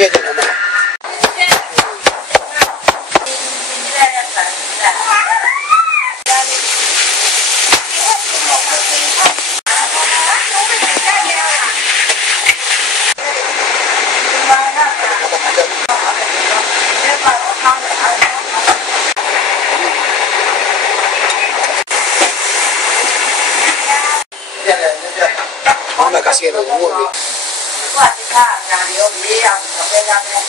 这个我们。 我们kasih ke rumah ni. Wah, kita nggak diobi yang berbeda-beda.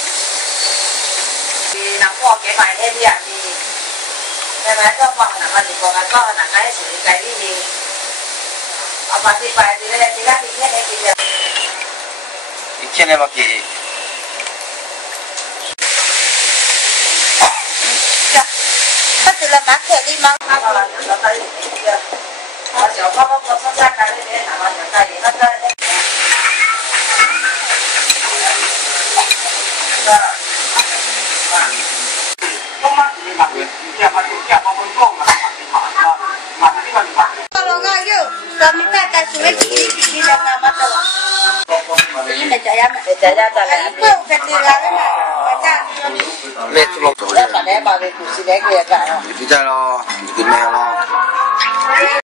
Di nampak kemana dia di, memang tu apa nama di kota tu nama suri kali ni. Apa sih pak? Tidak ikan ni kita. Ikan ni bagi. Ya, betul lah makan lima. Kalau yang tadi dia, kalau apa apa kali ni nama yang tadi ada. Kalau nggak yuk, kami tak sulit di dalam mata. Ini berjaya jalan. Itu ketinggalan baca. Mẹ chụp lồng. Dah pada balik kursi lagi ya kan. Kita lo, kita mẹ lo.